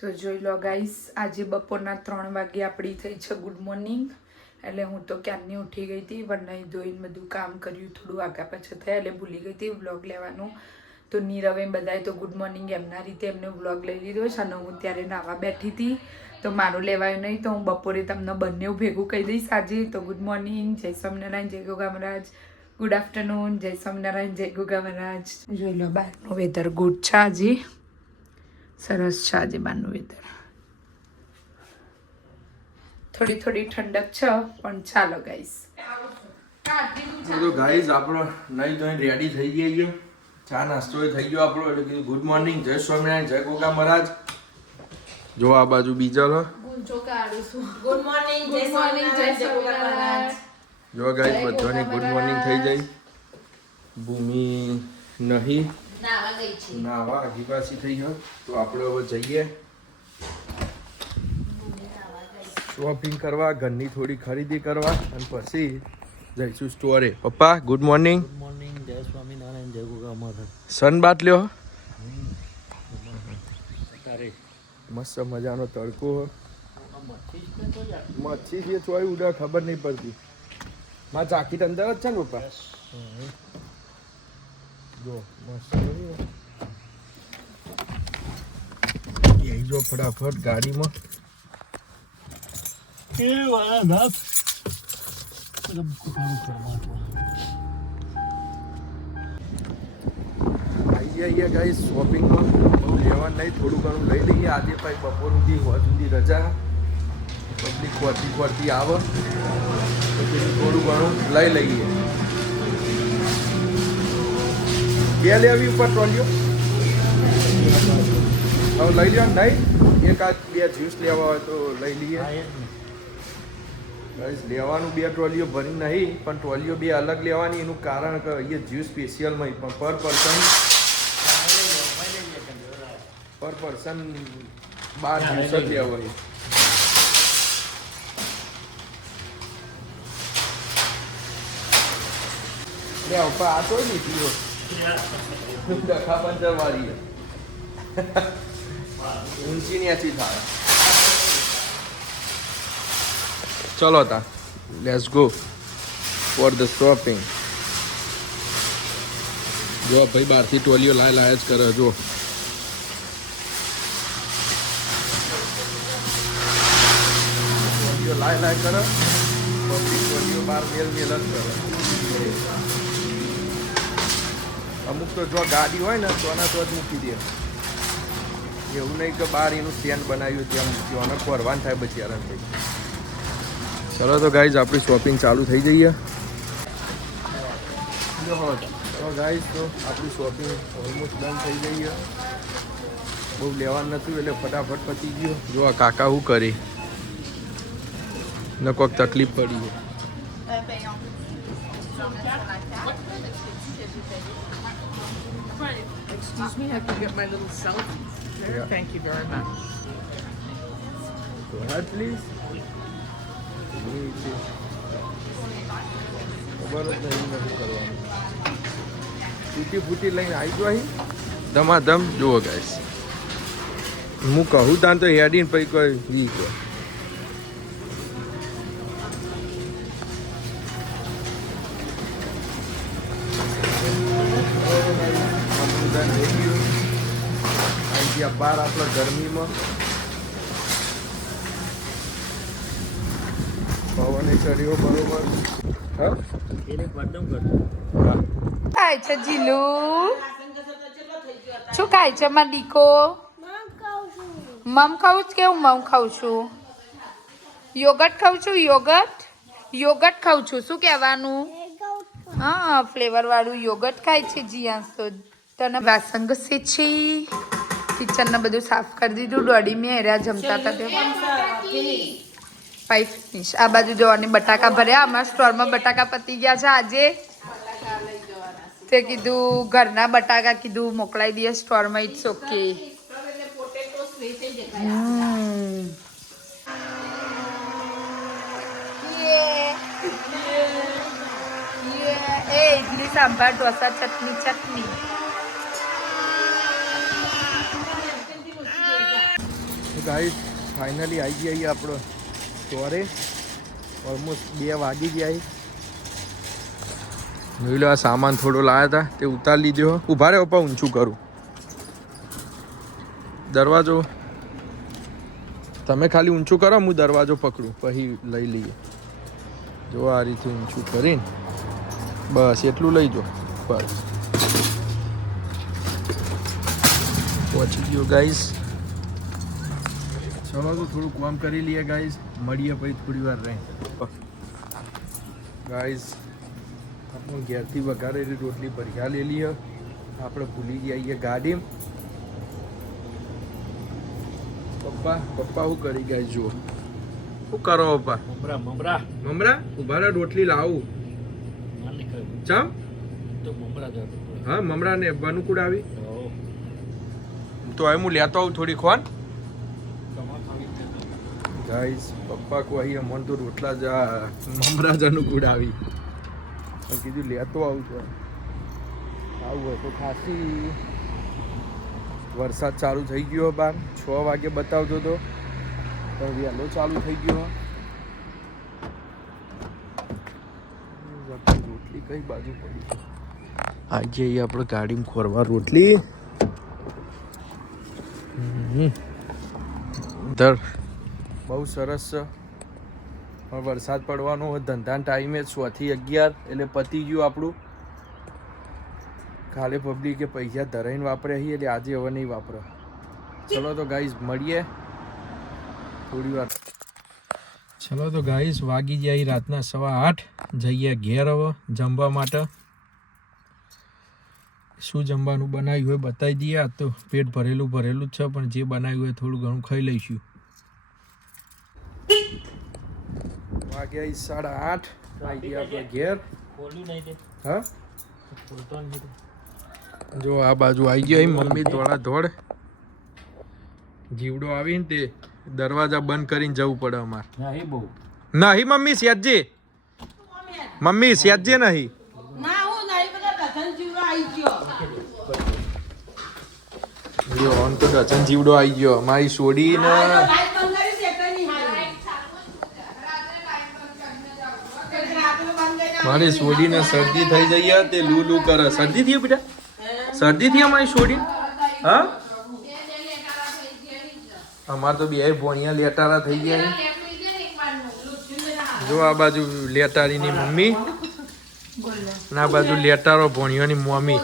તો જોઈ લો ગાઈસ, આજે બપોરના 3 વાગે આપણી થઈ છે ગુડ મોર્નિંગ. એટલે હું તો ક્યારની ઉઠી ગઈ હતી, પણ નહીં ધોઈને બધું કામ કર્યું, થોડું આગા પાછળ થયા એટલે ભૂલી ગઈ હતી વ્લોગ લેવાનું. તો નીરવે બધાએ તો ગુડ મોર્નિંગ એમના રીતે એમને વ્લોગ લઈ લીધો છે અને હું ત્યારે નાવા બેઠી હતી. તો મારું લેવાયું નહીં, તો હું બપોરે તમને બંને ભેગું કહી દઈશ આજે. તો ગુડ મોર્નિંગ, જય સ્વામિનારાયણ, જય ગોગા મહારાજ. ગુડ આફ્ટરનૂન, જય સ્વામિનારાયણ, જય ગોગા મહારાજ. જોઈ લો બહારનું વેધર ગુડ છે આજે, સરસ છે આજે બહારનું વેધર. થોડી થોડી ઠંડક છે પણ ચાલો ગાઈસ. તો ગાઈસ આપણો નહીં ધોઈને રેડી થઈ ગઈ, ચા નાસ્તો થઈ ગયો આપણો. એટલે કીધું ગુડ મોર્નિંગ, જય સ્વામિનારાયણ, જય ગોગા મહારાજ. જો આ બાજુ બીજા લો ગુડ મોર્નિંગ, જય સ્વામિનારાયણ, જય ગોગા મહારાજ. જો ગાઈસ બધાની ગુડ મોર્નિંગ થઈ જાય. ભૂમિ નહીં નાવા ગઈ છે, નાવા આગી પાછી થઈ ગયો. તો આપણે હવે જઈએ શોપિંગ કરવા, ઘરની થોડી ખરીદી કરવા અને પછી જઈશું સ્ટોરે. પપ્પા ગુડ મોર્નિંગ. ગુડ મોર્નિંગ, જય સ્વામિનારાયણ, જય ગોગા મહારાજ. સન બાત લ્યો, તારે મસ્ત મજાનો તડકો. મચ્છી જે ચોય ઉડા ખબર નહીં પડતી. માં જાકીટ અંદર જ છે ને પપ્પા? જો મસ્ત એ જો ફટાફટ ગાડીમાં. એ વાળા નાથ બધું કુટાણું કરવા આઈએ ગાઈસ શોપિંગમાં. બહુ લેવા નહીં, થોડું ઘણું લઈ લઈએ. આજે ભાઈ બપોર સુધી હોજ સુધી રજા, પબ્લિક ફરતી આવે પછી થોડું ઘણું લઈ લઈએ. બે લેવી ઉપર ટ્રોલીઓ હવે લઈ લો. નહીં એકાદ બે જ્યુસ લેવા હોય તો લઈ લઈએ. ગાઈસ લેવાનું બે ટ્રોલીઓ ભરી નહીં, પણ ટ્રોલીઓ બે અલગ લેવાની. એનું કારણ કે અહીંયા જ્યુસ સ્પેશિયલમાં પણ પર પર્સન 12 જ્યુસ જ લેવા હોય. લે ઉપર આ તો નહીં પીવો ડખા પંચર વાળી ઊંચી ન્યાચી થાય. ચલો તા let's go for the shopping. જો ભાઈ બહારથી ટોલીઓ લાય જ કરે. જો ટોલીઓ લાય કરે, પબ્લિક ટોલીઓ બહાર મેલ જ કરે. અમુક તો જો ગાડી હોય ને તો જ મૂકી દે. એવું નહીં કે બહાર એનું સ્ટેન્ડ બનાવ્યું ત્યાં મૂક્યું, અને ફરવાન થાય પછી હેરાન થઈ. ચલો તો ગાઈઝ આપણી શોપિંગ ચાલુ થઈ જઈએ. તો ગાઈઝ તો આપણી શોપિંગ ઓલમોસ્ટ ડન થઈ જઈએ. બહુ લેવાનું નતું એટલે ફટાફટ પતી ગયો. જો આ કાકા શું કરી ને કોઈક તકલીફ પડી છે. Excuse me, I can get my little selfie. Yeah. Thank you very much. Go ahead, please. ખબર જ નહીં નથી કરવાનું. તૂટી ફૂટી લઈને આવી જો અહીં ધમાધમ. જુઓ ગાઈસ, હું કહું તાન તો હેડીને પછી કોઈ જી કહો. બહાર આપણે ગરમીમાં પવને ચડ્યો બરોબર. એને પડદમ કરતો ખાય છે જીલુ? શું ખાય છે માર દીકો? મમ ખાવું છું કે હું મમ ખાઉં છું? યોગર્ટ ખાઉં છું. યોગર્ટ ખાઉં છું. શું કહેવાનું? હા, ફ્લેવર વાળું યોગર્ટ ખાય છે જીયાંશ. તો તને વાસણ ઘસે છે, કિચન ને બધું સાફ કરી દીધું. દોડી મેં હેર્યા જમતા હતા તે પાઈ ફિનિશ. આ બાજુ જવાની બટાકા ભર્યા. અમારા સ્ટોરમાં બટાકા પતી ગયા છે આજે. તે કીધું ઘરના બટાકા કીધું મોકલાઈ દઈએ સ્ટોરમાં. It's okay. એ ઇડલી સાંભાર ઢોસા ચટણી. તો ગાઈસ ફાઇનલી આવી ગયા આપણો સ્ટોરે. ઓલમોસ્ટ 2 વાગી ગયા. જોઈ લો, આ સામાન થોડો લાવ્યા હતા તે ઉતારી લીધો. ઊભા રહે પપ્પા, ઊંચું કરું દરવાજો. તમે ખાલી ઊંચું કરો, હું દરવાજો પકડું પછી લઈ લઈએ. જો આ રીતે ઊંચું કરીને બસ એટલું લઈ જો. બસ પહોંચી ગયો ગાઈસ. ચલો તો થોડું કામ કરી લઈએ ગાઈસ. મળીએ પછી થોડી વાર રહે. ગાઈસ આપણે ઘેરથી વઘારેલી રોટલી ભર્યા લેલી હે. આપણે ભૂલી ગયા છીએ ગાડી. પપ્પા શું કરી ગયા જુઓ. શું કરો પપ્પા? મમરા ઉભા રહે, રોટલી લાવું. ચમ હા, મમરા ને અનુકૂળ આવી તો હવે હું લેતો આવું થોડી ખોન. ગાઈસ પપ્પા કો અહીં મન તો રોટલા જ મમરા જ અનુકૂળ આવી. કીધું લેતો આવું તો આવું હોય તો ખાસી. વરસાદ ચાલુ થઈ ગયો બાર 6 વાગે બતાવતો હતો પણ વહેલો ચાલુ થઈ ગયો. રોટલી કઈ બાજુ પડી? આજે આપણે ગાડીમાં ખોરવા રોટલી. બહુ સરસ છે. પણ વરસાદ પડવાનો ધંધાના ટાઈમે 6 થી 11 એટલે પતી ગયું આપણું. કાલે પબ્લિકે પૈસા ધરાઈને વાપર્યા છીએ એટલે આજે હવે નહીં વાપરે. ચલો તો ગાઈસ મળીએ થોડી વાર. ચલો તો ગાઈસ વાગી જાય રાતના 8:15. જઈએ ઘેર હવે જમવા માટે. શું જમવાનું બનાવ્યું હોય બતાવી દઈએ. આ તો પેટ ભરેલું જ છે પણ જે બનાવ્યું હોય થોડું ઘણું ખાઈ લઈશું. વાગ્યા 8:30. આવી ગયા આપણે ઘેર. હા જો આ બાજુ આવી ગયો મમ્મી દોડ. જીવડો આવીને તે દરવાજા બંધ કરીને જવું પડે અમારે. નહીં મમ્મી સેજે. મમ્મી સેજે નહીં. ઓન તો ડઝન જીવડો આવી ગયો. મારી સોડી ને મારી સોડી ને શરદી થઈ જઈ તે લૂ કરે. શરદી થઈ બેટા? શરદી થઈ અમારી સોડી? હા અમારે તો બે ભોણિયા લેટારા થઈ ગયા. જો આ બાજુ લેટારીની મમ્મી ના બાજુ લેટારો ભોણિયોની મમ્મી.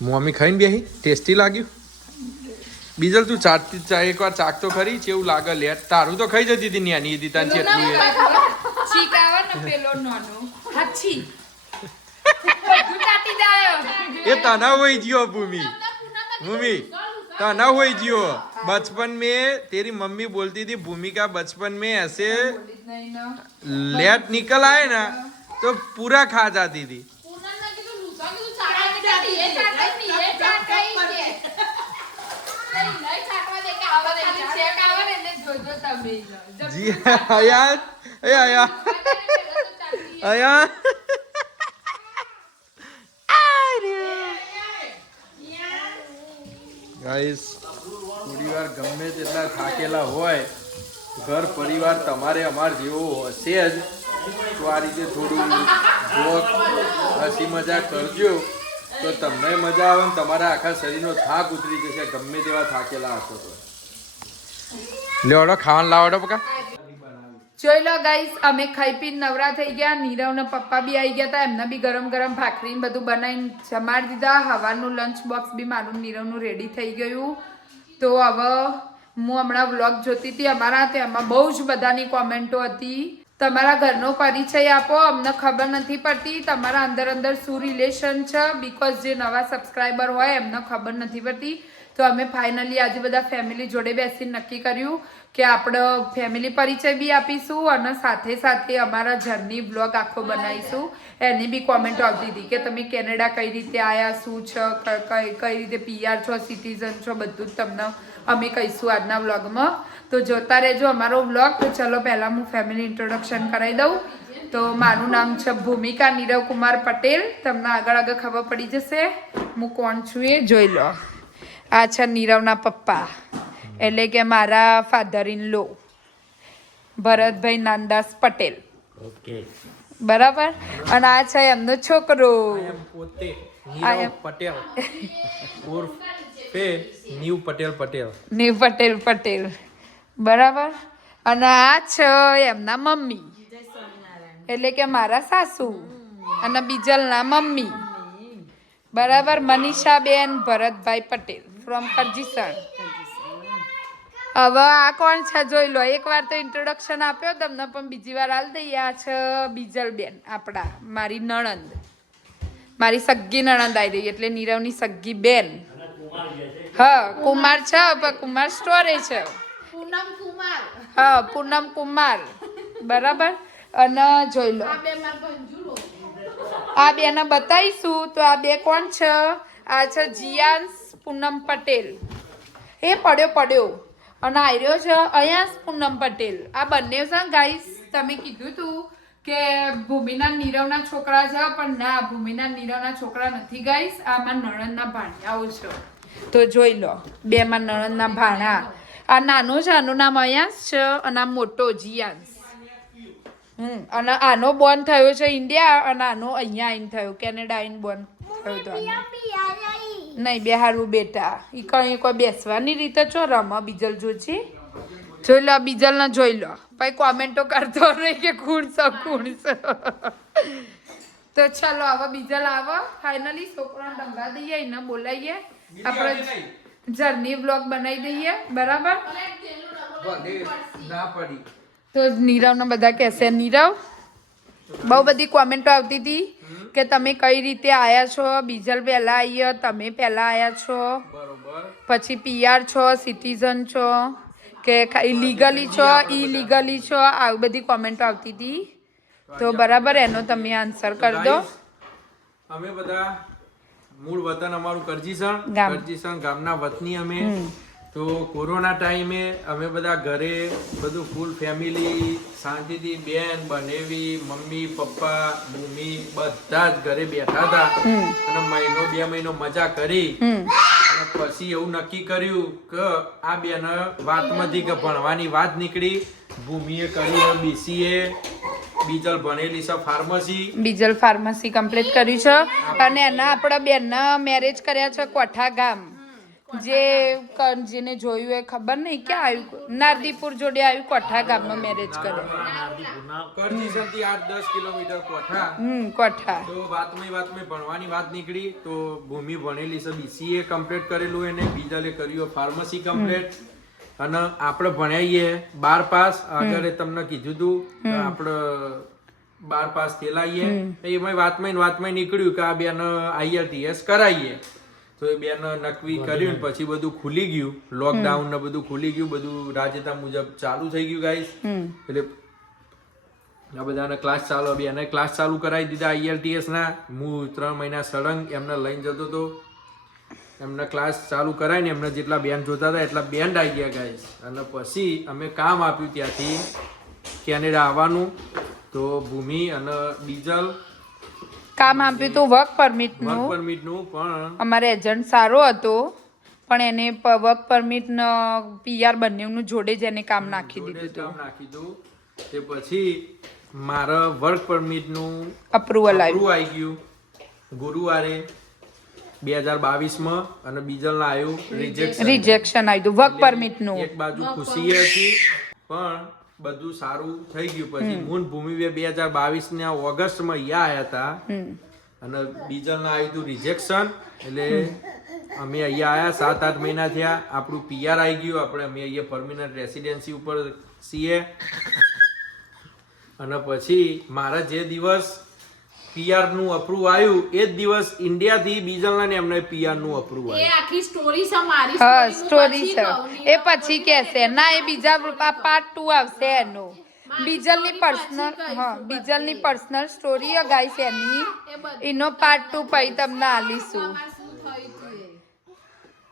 મમ્મી ખાઈને બેહી ટેસ્ટી લાગ્યું. બીજલ તું એકવાર ચાક તો ખરી છે એવું લાગે. લેટ તારું તો ખાઈ જતી હતી ન્યાની હતી તાન છે એ તના હોય જીઓ ભૂમિ तना हुई जियो बचपन में तेरी मम्मी बोलती थी भूमिका बचपन में ऐसे लेट निकल आए ना तो पूरा खा जाती थी. जी अयान अयान ગાઈસ થોડી વાર ગમે તેટલા થાકેલા હોય ઘર પરિવાર તમારે અમાર જેવો હશે જ તો આ રીતે થોડું જોક હસી મજાક કરજો તો તમને મજા આવે ને તમારા આખા શરીરનો થાક ઉતરી જશે ગમે તેવા થાકેલા હશો તો. લેવડો ખાવાનું લાવડો પકા. જોઈ લો ગાઈસ અમે ખાઈ પીને નવરા થઈ ગયા. નીરવના પપ્પા બી આવી ગયા હતા. એમને બી ગરમ ગરમ ભાખરીને બધું બનાવીને જમાડી દીધા. હવાનું લંચ બોક્સ બી મારું નીરવનું રેડી થઈ ગયું. તો હવે હું હમણાં વ્લોગ જોતી હતી અમારા તેમાં બહુ જ બધાની કોમેન્ટો હતી તમારા ઘરનો પરિચય આપો અમને ખબર નથી પડતી તમારા અંદર શું રિલેશન છે. બીકોઝ જે નવા સબસ્ક્રાઈબર હોય એમને ખબર નથી પડતી. તો અમે ફાઇનલી આજે બધા ફેમિલી જોડે બેસીને નક્કી કર્યું કે આપણે ફેમિલી પરિચય બી આપીશું અને સાથે સાથે અમારા જર્ની બ્લોગ આખો બનાવીશું. એની બી કોમેન્ટ આવતી હતી કે તમે કેનેડા કઈ રીતે આવ્યા, શું છે, કઈ રીતે PR છો, સિટીઝન છો, બધું જ તમને અમે કહીશું આજના વ્લોગમાં. તો જોતા રહેજો અમારો વ્લોગ. તો ચલો પહેલાં હું ફેમિલી ઇન્ટ્રોડક્શન કરાવી દઉં. તો મારું નામ છે ભૂમિકા નીરવ કુમાર પટેલ. તમને આગળ ખબર પડી જશે હું કોણ છું એ જોઈ લો. આ છે નીરવના પપ્પા એટલે કે મારા father in law Bharatbhai Nandas Patel. Okay. બરાબર. અને આ છે એમનો છોકરો પોતે નીરવ પટેલ ઉર્ફે નીવ પટેલ. નીવ પટેલ. બરાબર. અને આ છે એમના મમ્મી એટલે કે મારા સાસુ અને બીજલના મમ્મી. બરાબર. મનીષાબેન ભરતભાઈ પટેલ ફ્રોમ કરજીસણ. હવે આ કોણ છે જોઈ લો. એકવાર તો ઇન્ટ્રોડક્શન આપ્યો તમને પણ બીજી વાર હાલ દઈએ. આ છે બીજલબેન આપણા મારી નણંદ. મારી સગ્ગી નણંદ આવી રહી એટલે નીરવની સગ્ગી બેન. હા કુમાર છે પણ કુમાર સ્ટોરે છે. હા પૂનમ કુમાર. બરાબર. અને જોઈ લો આ બેને બતાવીશું. તો આ બે કોણ છે? આ છે જીયાંશ પૂનમ પટેલ. એ પડ્યો અને આર્યો છે અયાંશ પૂનમ પટેલ. આ બંને છે ગાઈસ. તમે કીધું તું કે ભૂમિના નીરવના છોકરા છે પણ ના, ભૂમિના નીરવના છોકરા નથી ગાઈસ. આ મારા નણંદના ભાણિયાઓ છે. તો જોઈ લો બે માં નણંદના ભાણા. આ નાનો છે આનું નામ અયાંશ છે અને આ મોટો જીયાંશ. અને આનો બોર્ન થયો છે ઇન્ડિયા અને આનો અહીંયા આવીને થયો કેનેડા આવીને બોર્ન થયો તો. નહીં બેહારવું બેટા. એ કઈ કોઈ બેસવાની રીતે ચો રમા બીજલ જોજી. જોઈ લો બીજલને જોઈ લો. પછી કોમેન્ટો કરતો નહીં કે ખૂણસો. તો ચલો હવે બીજલ આવો. ફાઇનલી છોકરાને ડંગા દઈએ એને બોલાવીએ. આપણે જર્ની વ્લોગ બનાવી દઈએ. બરાબર. તો નીરવને બધા કહેશે નીરવ. બહુ બધી કોમેન્ટો આવતી હતી કે તમે કઈ રીતે આયા છો. બીજલ પહેલા આવી, તમે પહેલા આયા છો, પછી પીઆર છો, સિટીઝન છો કે લીગલી છો, ઇલીગલી છો. આવી બધી કોમેન્ટો આવતી હતી. તો બરાબર એનો તમે આન્સર કરી દો. અમે બધા મૂળ વતન અમારું કરજીસણ ગામના વતની અમે. તો કોરોના ટાઈમે અમે બધા ઘરે બધું ફૂલ ફેમિલી શાંતિથી બેન બનેવી મમ્મી પપ્પા ભૂમિ બધા જ ઘરે બેઠા હતા અને મહિનો 2 મહિનો મજા કરી. અને પછી એવું નક્કી કર્યું કે આ બેન વાતમાંથી કે ભણવાની વાત નીકળી. ભૂમિએ કર્યું BCA, બીજલ ભણેલી છે ફાર્મસી. બીજલ ફાર્મસી કમ્પ્લીટ કર્યું છે અને એના આપણા બેનના મેરેજ કર્યા છે કોઠા ગામ. જેને જોયું એ ખબર નહીં ક્યાં આવ્યું. નારદીપુર જોડે આવ્યું. કોઠા ગામમાં મેરેજ કર્યા. કરજીસણથી 8-10 કિલોમીટર કોઠા. કોઠા. તો વાતમાં ભણવાની વાત નીકળી. તો ભૂમિ ભણેલી છે BCA કમ્પ્લીટ કરેલું એને. બીજલે કર્યું ફાર્મસી કમ્પ્લીટ. અને આપણે ભણાઈએ 12 પાસ. આગળ તમને કીધું તું આપણે 12 પાસ થયેલાઈએ. એમાં વાતમાં નીકળ્યું કે આ બેન IELTS કરાવીએ. તો એ બેન નક્કી કર્યું ને પછી બધું ખુલી ગયું. લોકડાઉન ને બધું ખુલી ગયું. બધું રાજ્યતા મુજબ ચાલુ થઈ ગયું ગાઈસ. એટલે આ બધાને ક્લાસ ચાલુ. બેને ક્લાસ ચાલુ કરાવી દીધા IELTS ના. હું 3 મહિના સળંગ એમને લઈને જતો હતો. એમના ક્લાસ ચાલુ કરાવીને એમને જેટલા બેન્ડ જોતા હતા એટલા બેન્ડ આવી ગયા ગાઈસ. અને પછી અમે કામ આપ્યું ત્યાંથી કેનેડા આવવાનું. તો ભૂમિ અને બીજલ કામ આપ્યું હતું વર્ક પરમિટનું. પણ અમારે એજન્ટ સારો હતો પણ એને વર્ક પરમિટ PR બંનેનું જોડે જ એને કામ નાખી દીધું. તે પછી મારા વર્ક પરમિટનું અપ્રુવલ આવી ગયું ગુરુવારે 2022 અને બીજલના આવ્યું રિજેક્શન આવ્યું વર્ક પરમિટનું. એક બાજુ ખુશી હતી પણ બધું સારું થઈ ગયું. પછી મૂન ભૂમિ 2022 ના ઓગસ્ટમાં અહીંયા આવ્યા હતા અને બીજલના આવ્યું હતું રિજેક્શન. એટલે અમે અહીંયા આવ્યા 7-8 મહિના થયા. આપણું PR આવી ગયું. આપણે અમે અહીંયા પરમિનન્ટ રેસિડેન્સી ઉપર છીએ. અને પછી મારા જે દિવસ PR નું અપ્રૂવ આવ્યું એ જ દિવસ ઇન્ડિયા થી બીજલના ને એમને PR નું અપ્રૂવ આવ્યું. એ આખી સ્ટોરી છે મારી. હા સ્ટોરી છે એ પછી કહેશે ના. એ બીજા પાર્ટ 2 આવશે એનો. બીજલની પર્સનલ સ્ટોરી ગાઈસ એની. એનો પાર્ટ 2 પછી તમને આલીશું.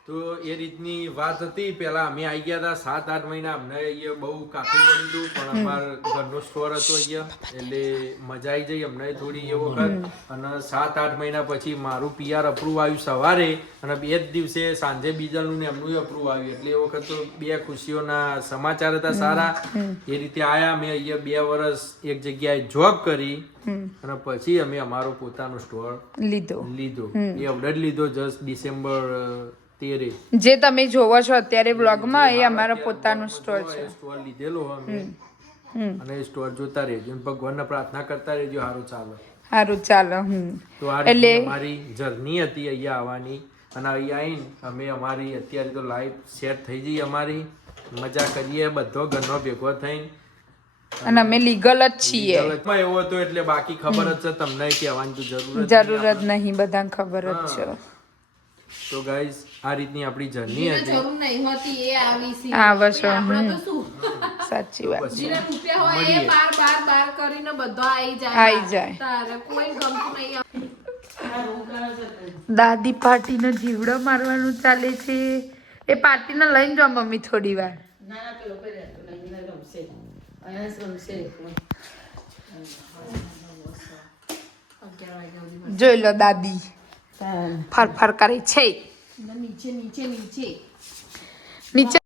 તો એ રીતની વાત હતી. પહેલા અમે આવી ગયા હતા 7-8 મહિના, અમને અહીંયા બહુ કાફી પડ્યું હતું, પણ અમારો ઘરનો સ્ટોર હતો અહીંયા, એટલે મજા આવી જઈ અમને થોડી એ વખત. અને 7-8 મહિના પછી મારું PR અપ્રૂવ આવ્યું સવારે, અને 2 જ દિવસે સાંજે બીજાનું ને એમનું અપ્રૂવ આવ્યું, એટલે એ વખત તો 2 ખુશીઓના સમાચાર હતા સારા. એ રીતે આયા. મેં અહીંયા 2 વર્ષ એક જગ્યાએ જોબ કરી, અને પછી અમે અમારો પોતાનો સ્ટોર લીધો. એ અવડે જ લીધો જસ્ટ ડિસેમ્બર 13. જે તમે જોવો છો અત્યારે વ્લોગમાં એ અમારો પોતાનો સ્ટોર છે. સ્ટોર લીધેલો અમે, અને સ્ટોર જોતા રહેજો, ભગવાનને પ્રાર્થના કરતા રહેજો સારું ચાલો. તો આ રીતે અમારી જર્ની હતી અહીંયા આવવાની, અને અહીંયા આવીને અમે અમારી અત્યારે તો લાઈફ સેટ થઈ ગઈ અમારી, મજા કરીએ બધો ઘરનો ભેગો થઈને. અને અમે લીગલ જ છીએ. એવો હતો એટલે બાકી ખબર જ છે તમને, કહેવાની તો જરૂર જ નહીં, બધાને ખબર જ છે. તો ગાઈઝ આ રીતની આપણી જર્ની હતી. જરૂર નહીં હોતી એ આવી સી આ વર્ષો આપણે તો શું સાચી વાત. જીરા રૂપિયા હોય એ બાર કરીને બધો આવી જાય તારે કોઈ ગમતું નહીં. દાદી પાર્ટીનો જીવડો મારવાનું ચાલે છે. એ પાર્ટીને લઈને જાઓ મમ્મી થોડી વાર. ના પેલો કરે તો લઈને રમશે અને રમશે. જોઈ લો દાદી ફર કરે છે. નીચે નીચે